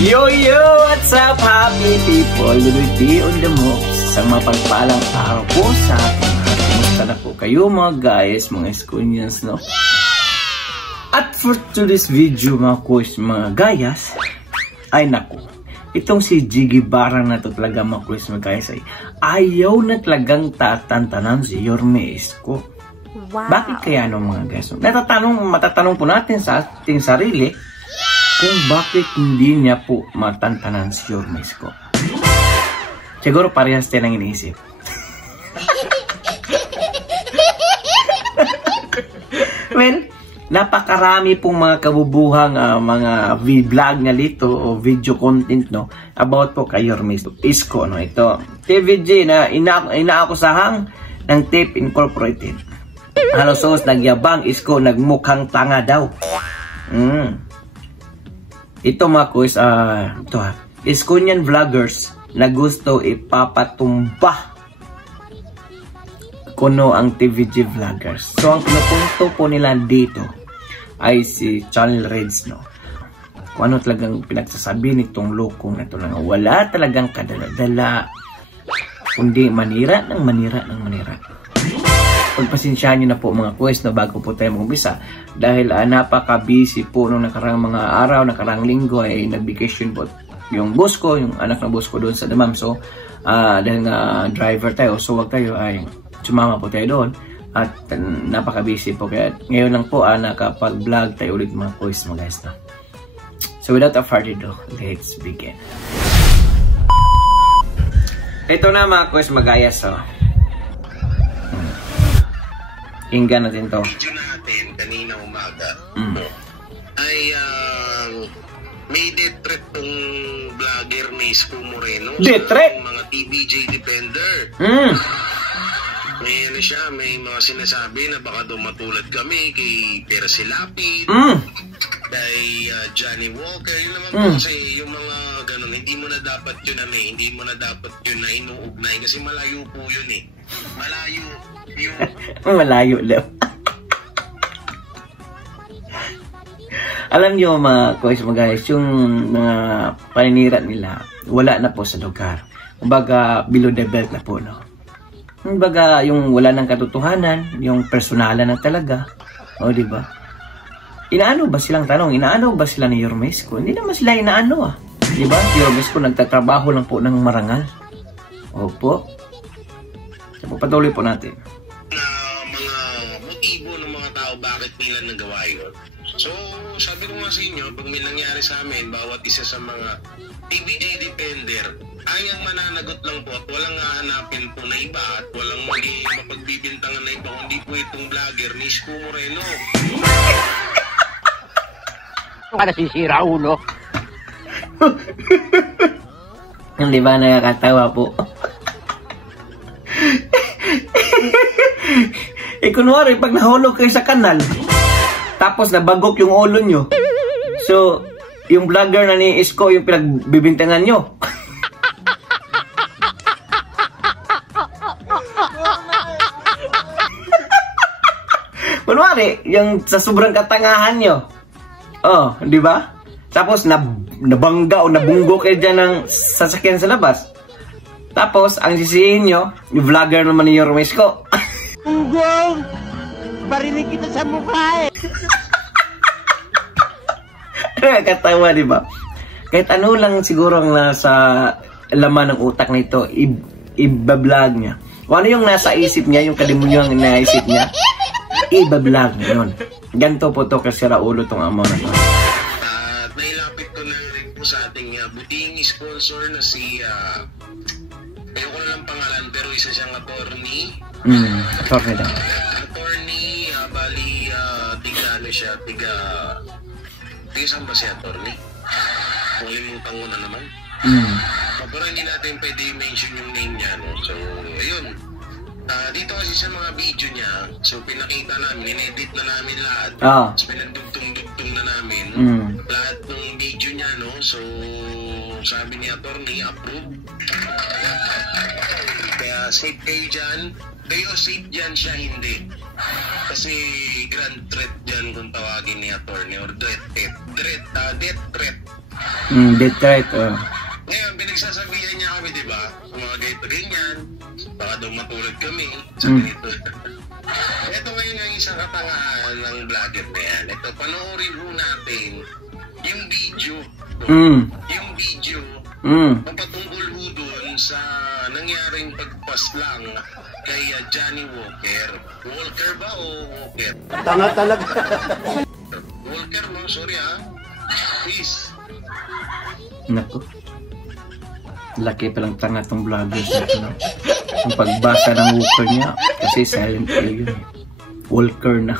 Yo, what's up, happy people? Luluti on the move. Isang mapagpalang araw po sa ating lahat. Kumusta na po kayo mga guys, mga Esconians, no? At for today's video mga kuys, mga gayas, ay naku, itong si Jiggy Barang na to talaga mga kuys, mga guys, ay ayaw na talagang tatantanan si Yorme Isko. Wow. Bakit kaya no mga guys? Matatanong po natin sa ating sarili kung bakit hindi niya po matantanan si Yorme Isko. Siguro parehas tayo nang iniisip. Well, napakarami pong mga kabubuhang mga vlog na dito o video content, no, about po kay Yorme Isko, no. Ito, TVJ na inaakusahang ng Tape Incorporated. Halos nagyabang Isko, nagmukhang tanga daw. Ito mga kuys, ito Esconian vloggers na gusto ipapatumba kuno ang TVJ vloggers. So ang pinupunto po nila dito ay si Channel Reds, no. Kung ano talagang pinagsasabi nitong lokong na ito lang, wala talagang kadala-dala, kundi manira ng manira. Pagpasensyahan nyo na po mga quest, no, bago po tayo mag-umpisa, dahil napaka-busy po nung nakarang mga araw, nakarang linggo ay nag-vacation po yung boss ko, yung anak ng boss ko doon sa Damam. So dahil nga driver tayo, so wag tayo ay sumama po tayo doon at napaka-busy po, kaya ngayon lang po nakapag-vlog tayo ulit mga quest mga guys, no? So without a further ado, let's begin. Ito na mga quest magayas, so inggan natin to. Video natin kanina umaga ay may death threat tong vlogger na Isko Moreno. Death threat? Mga TVJ defender. May ano siya, may mga sinasabi na baka daw matulad kami kay Percy Lapid, kay Johnny Walker. Yun naman po kasi yung mga ganun, hindi mo na dapat yun hindi mo na dapat yun na inuugnay kasi malayo po yun eh. Malayo yung malayo daw. Alam niyo mga guys, yung mga paninira nila wala na po sa lugar. Kumbaga below the belt na po, no. Kumbaga yung wala ng katotohanan, yung personalan na talaga. O di ba? Inaano ba silang tanong? Inaano ba sila ni Yorme Isko? Hindi naman sila inaano, di ba? Si Yorme Isko nagtatrabaho lang po ng marangal. Opo. So, patuloy po natin. Mga motibo ng mga tao bakit nila nagawa yun. So, sabi ko nga sa inyo, pag may nangyari sa amin, bawat isa sa mga TVJ defender, ayang mananagot lang po at walang hahanapin po na iba at walang maging mapagbibintangan na iba, kundi po itong vlogger ni Isko Moreno. Ano ka nasisira, ulo? Di ba nakakatawa po? Kunwari, pag nahulog kayo sa kanal, tapos nabagok yung ulo nyo, so, yung vlogger na ni Isko yung pinagbibintangan nyo. Kunwari, yung sa sobrang katangahan nyo, di ba? Tapos, nabangga o nabunggo kayo dyan ng sasakyan sa labas. Tapos, ang sisihin nyo, yung vlogger naman ni Yorme Isko. Unggong! Barinig kita sa mukha eh! Katawa, di ba? Kahit ano lang siguro ang nasa laman ng utak nito, ibablog niya. Kung ano yung nasa isip niya, yung kalimuyo ang naisip niya, ibablog niya yun. Ganito po to kasi raulo tong amo na to. At nailapit ko na rin po sa ating buting sponsor na si ayoko na lang pangalan pero isa siyang attorney. Attorney daw. Attorney, bali tiga ano siya, tiga saan ba si attorney? Kalimutan ko na naman. Pero hindi natin pwede i-mention yung name niya, no? So, ayun. Dito kasi sa mga video niya, so pinakita namin, in-edit na namin lahat. So, pinagdugtong-dugtong na namin lahat ng video niya, no? So, sabi ni attorney, approve. Kaya safe kayo dyan. Kayo safe dyan, siya hindi. Kasi grand threat dyan kung tawagin ni attorney or death threat. Dead threat, Ngayon, pinagsasabihan niya kami, di ba? Mga ganito ganyan, baka daw matulad kami sa ganito. Ito ngayon ang isang katangahan ng vlogger na yan. Ito, panoorin ho natin yung video. Yung video, mapatungkol ho dun sa nangyaring pagpaslang kay Johnny Walker. Walker ba o Walker? Tanga talaga. Walker, no? Sorry Please. Naku. Laki palang tanga tong vlogger sa ito. Yung pagbasa ng Walker niya, kasi silent L yun. Walker na.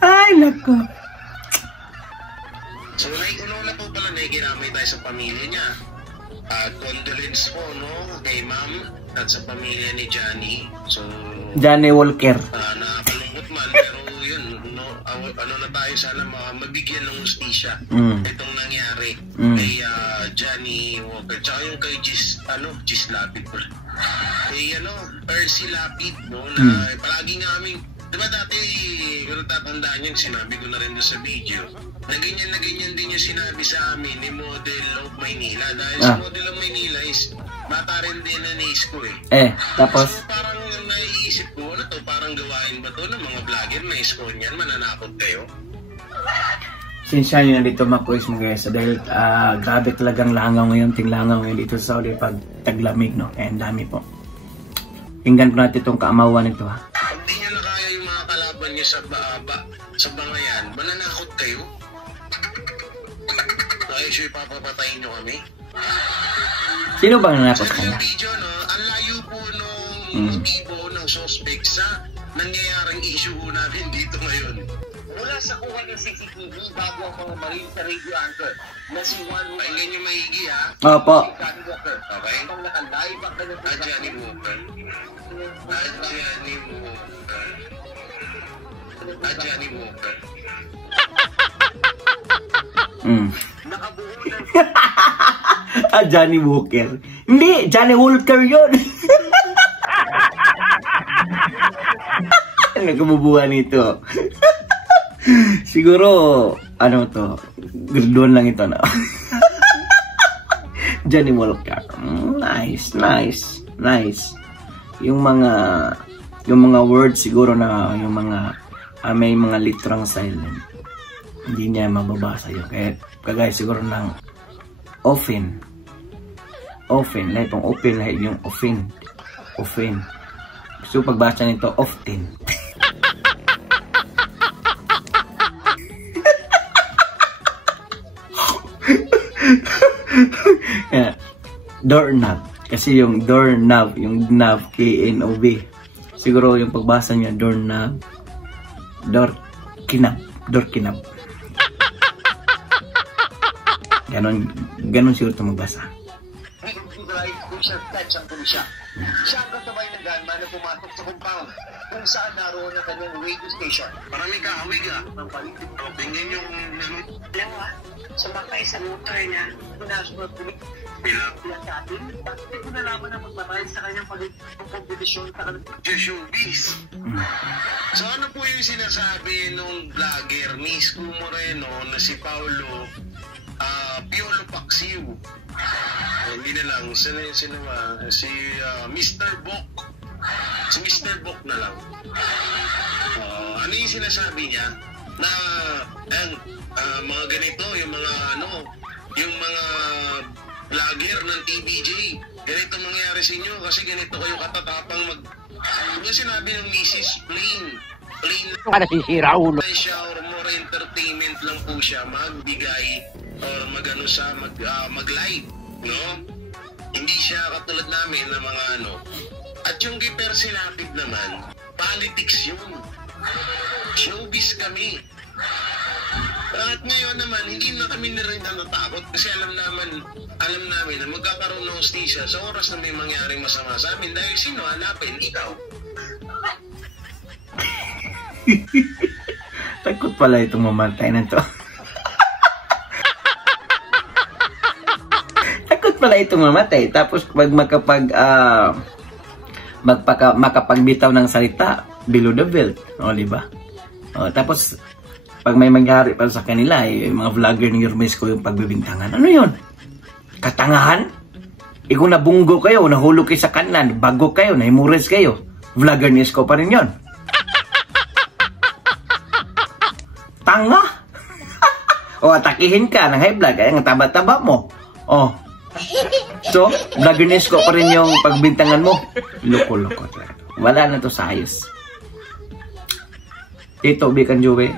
Ay, naku. So, una po pala na ikinamay tayo sa pamilya niya. Condolence po, no? Kay ma'am at sa pamilya ni Johnny. So, Johnny Walker. Nakakalungkot man, pero yun, no? Ano na tayo, sana mabigyan ng hustisya itong nangyari kay Johnny Walker. Tsaka yung kay Gis Lapid po. Kay Percy Lapid, no? Na palagi nga aming, diba dati, kung tatandaan yun, sinabi ko na rin sa video, na ganyan din yung sinabi sa amin ni Model of Maynila. Dahil sa Model of Maynila is bata rin din na niis ko Tapos? So parang naiisip ko, ano to, parang gawain ba to ng mga vlogger na isko niyan, mananakot kayo? Sinsya nyo na dito makuis mo guys. Dahil grabe talagang langaw ngayon, tinglangaw ngayon dito sa Saudi pag taglamig, no? Ang dami po. Tingnan ko natin itong kaamawan nito ha. Pag di nyo na kaya yung mga kalaban nyo sa bangayan, mananakot kayo? Kaya siya ipapapatayin nyo kami? Sino bang nanakot ka Yung video, no? Ang layo po nung motibo ng suspect sa nangyayaring issue natin dito ngayon. Mula sa kuha ng CCTV bago ang mga marine sa radio anchor na si Juan Walker. Pakinggan nyo maigi Opo. Johnny Walker. Okay? Ang nakalive ang kanyang Johnny Walker. Johnny Walker. Johnny Walker. Nakabuo ng Johnny Walker. Hindi, Johnny Walker yun. Nagkabubuhan nito. Siguro, ano to, graduan lang ito na. Johnny Walker. Nice. Yung mga words siguro na, yung mga, may mga literang silent. Hindi niya mababasa yun. Kaya siguro ng open. Lahat yung open, lahat yung open. So pagbasa nito, often. Doorknob. Kasi yung doorknob, yung knob, K-N-O-B. Siguro yung pagbasa niya, doorknob. Doorknob. Ganon siguro ito magbasa. Siya ang kasabay ng gunman na pumasok sa compound kung saan naroon ang kanyang radio station. Maraming kahawig ang paligid. Tingnan yung dalawa sumakay sa motor na national police. Pinagsasabi, bakit ko nalaman na magmamahal sa kanyang pag-kompetisyon sa kanyang showbiz. So ano po yung sinasabi nung vlogger ni Isko Moreno na si Paulo Piolo Paksiw? Hindi na lang, si Mr. Bok. Si Mr. Bok na lang. Ano yung sinasabi niya? Na mga ganito, yung mga vlogger ng TVJ, ganito mangyayari sa inyo kasi ganito kayo katatapang ano sinabi ng Mrs. Plain Para sisira ulo. siya or more entertainment lang po siya magbigay or mag-live, no? Hindi siya katulad namin na mga At yung kay Percy Lapid naman, politics yun. Showbiz kami. At ngayon naman, hindi na kami rin natakot kasi alam namin na magkakaroon ng hustisya sa oras na may mangyaring masama sa amin dahil sino hanapin? Ikaw. Takot pala itong mamatay na to. Takot Bakit pala itong mamatay? Tapos pag makapagbitaw ng salita, below the belt. O, diba? O, tapos, pag may mangyari pa sa kanila, yung mga vlogger ni Yormesco yung pagbibintangan. Ano yun? Katangahan? Kung nabunggo kayo, nahulog kayo sa kanan, bago kayo, nahimures kayo, vlogger ni Isko pa rin yun. Tanga! O, atakihin ka ng high blood, kaya ang taba-taba mo. O, so, vlogger ni Isko pa rin yung pagbintangan mo. Loko-loko talaga. Wala na to sa ayos. Ito, Bikan Joey,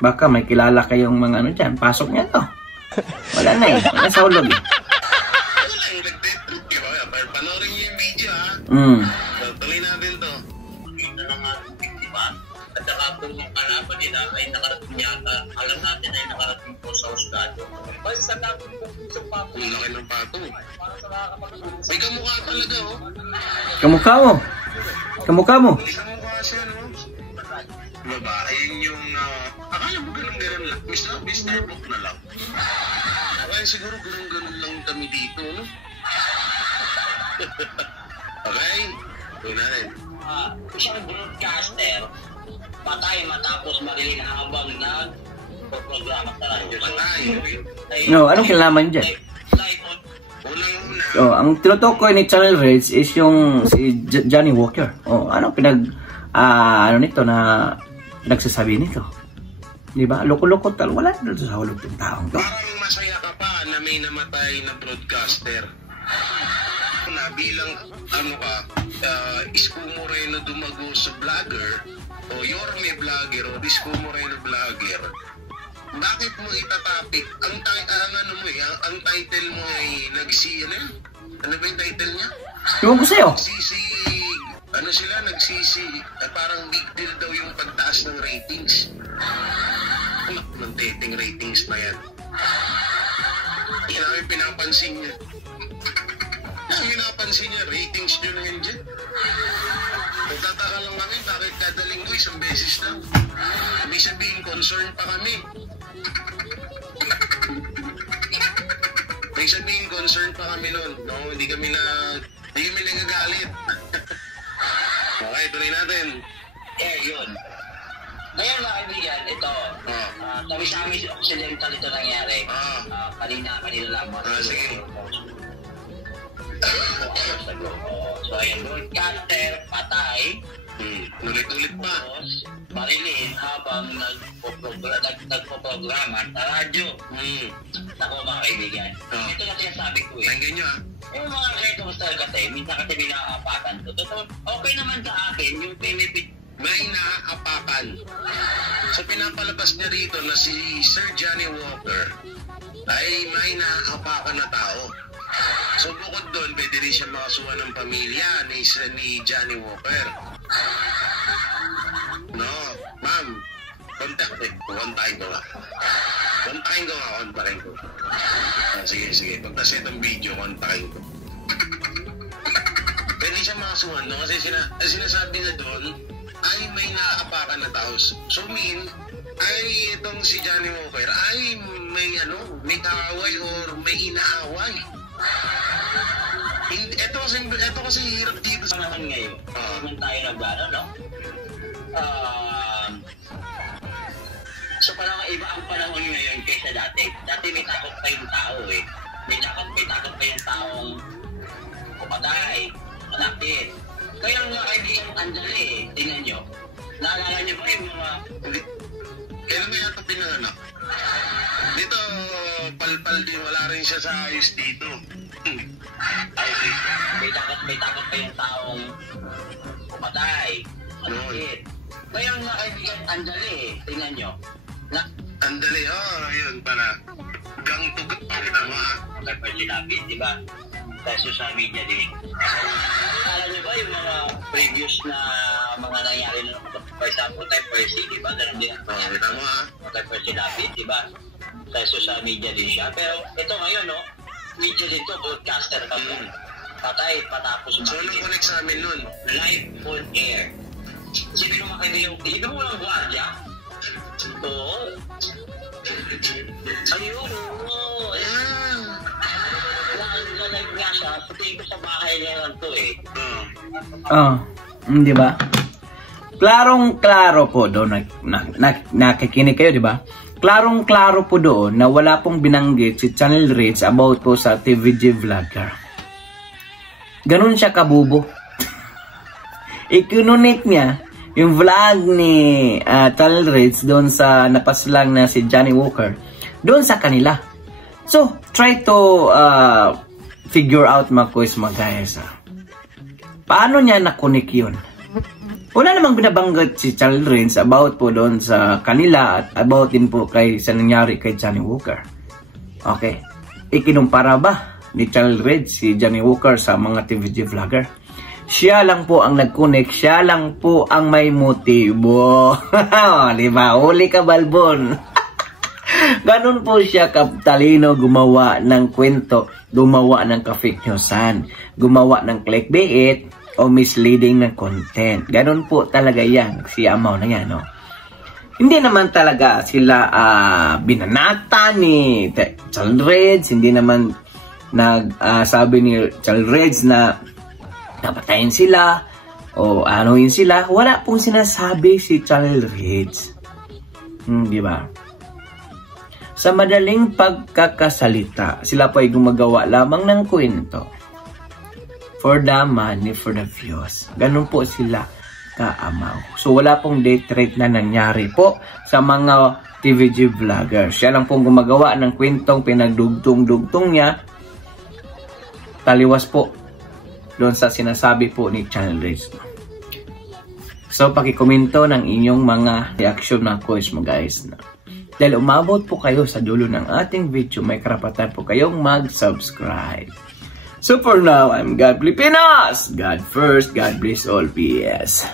baka may kilala kayong mga ano dyan. Pasok niya to. Wala na eh. Wala sa hulog eh. Panoorin niyo yung video ha. Tuloy natin to. Ito na nga, diba? At saka kung yung kalaban nila ay nakarating yata, alam natin ay nakarating po sa Husgado. Basta sa dapat po sa pato. Ang laki ng pato. May kamukha talaga oh. Kamukha mo. Kamukha mo. May kamukha siya no. Diba? Ayun yung, akala mo ganun-ganun lang. Mr. Book na lang. Akala siguro ganun-ganun lang kami dito no. Okay? Tuloy natin. Isang broadcaster, patay matapos marilin habang nag-programa sa radyo. Patay. No, anong kinalaman dyan? Unang-una. Oh, ang tinutukoy ni Channel Reds is yung si Johnny Walker. Oh, ano ano nito na nagsasabi nito? Di ba? Loko-loko tal. Wala na sa hulog ng taong to. Parang masaya ka pa na may namatay na broadcaster. Na bilang ano ka, Isko Moreno Dumagos vlogger o Yorme vlogger o Isko Moreno vlogger, bakit mo itatapik ang title mo ay ano ba yung title niya? Iwan ko sa'yo. Parang big deal daw yung pagtaas ng ratings. Anak ng dating ratings na yan. Yan ang pinapansin niya. Ang pinapansin niya, ratings nyo na yun dyan. Nagtataka lang kami, bakit kada linggo isang beses lang. Ibig sabihin, concerned pa kami. Ibig sabihin, concerned pa kami nun. No? Hindi kami nagagalit. Okay, tuloy natin. Yun. Ngayon mga kaibigan, ito, kami sa amin occidental ito nangyari. Kanina lang. Sige. So ayan, broadcaster, patay. Ulit-ulit pa. Marilin habang nagpo-programa sa radyo. Ako mga kaibigan. Ito na sinasabi ko eh. Tanggan nyo ah. Yung mga retros talaga minsan kasi binaapakan ko. Okay naman sa akin yung benefit. May naaapakan. So pinapalabas niya rito na si Sir Johnny Walker ay may naaapakan na tao. So bukod doon, pwede rin siya makasuhan ng pamilya ni Johnny Walker. No, ma'am, kontakin ko nga. Sige. Pagtas itong video, kontakin ko. Pwede siya makasuhan, no? Kasi sinasabi na doon, ay may naaapakan na tao. So ay itong si Johnny Walker ay may kaaway or may inaaway. Ito kasi hirap dito sa panahon ngayon. Kung tayo naglaro, no? So parang iba ang panahon ngayon kaysa dati. Dati may takot pa yung tao eh. May takot pa yung taong kumatay, manakit. Kaya nga kaibigan andali eh. Tingnan nyo. Naalala nyo ba yung mga... Kailan may ito pinanganak? Dito, palpal din. Wala rin siya sa ayos dito. May takot pa yung taong kumatay, manakit. Kaya nga kaibigan andali eh. Tingnan nyo. Andali, yun pala. Gang tugot. Tama. Kapag sinabit, di ba? Sa social media din. Alam niyo ba yung mga previous na mga nangyari na for example, Type RC, di ba? Ganun din. Tama. Type RC Lapid, di ba? Sa social media din siya. Pero ito ngayon, no? Media din to, broadcaster ka po. Patay, patapos. So, anong connect sa amin nun? Live on air. Sino naman kayo yung... Hindi mo walang gwardiya? Oo. Ayun, oo. Ayan. siya, sa tingin ko sa bahay niya lang to eh. Di ba? Klarong-klaro po doon, nakikinig kayo, di ba? Klarong-klaro po doon na wala pong binanggit si Channel Reds about po sa TVG vlogger. Ganun siya kabubo. Ikinunik niya yung vlog ni Channel Reds doon sa napaslang na si Johnny Walker doon sa kanila. So, try to figure out mga kuys mga guys. Paano niya nakunik yun? Wala namang binabanggit si Channel Reds about po doon sa kanila at about din po sa nangyari kay Johnny Walker. Okay. Ikinumpara ba ni Channel Reds si Johnny Walker sa mga TVG vlogger? Siya lang po ang nag-connect. Siya lang po ang may motibo. Diba? Uli ka, Balbon. Ganun po siya katalino gumawa ng kwento, gumawa ng ka-fake newsan, gumawa ng clickbait, o misleading ng content. Ganun po talaga yan, si Amaw na yan, no? Hindi naman talaga sila binanata ni Channel Reds, hindi naman sabi ni Channel Reds na napatayin sila, o anuhin sila. Wala pong sinasabi si Channel Reds. Di ba? Sa madaling pagkakasalita, sila po ay gumagawa lamang ng kwento. For the money, for the views. Ganun po sila kaamaw. So, wala pong date rape na nangyari po sa mga TVG vlogger. Siya lang pong gumagawa ng kwentong pinagdugtong-dugtong niya. Taliwas po doon sa sinasabi po ni Channel Reds. So, pakikomento ng inyong mga reaction na quiz mo guys. Dahil umabot po kayo sa dulo ng ating video, may karapatan po kayong mag-subscribe. So for now, I'm God Filipinos. God first, God bless all. PS.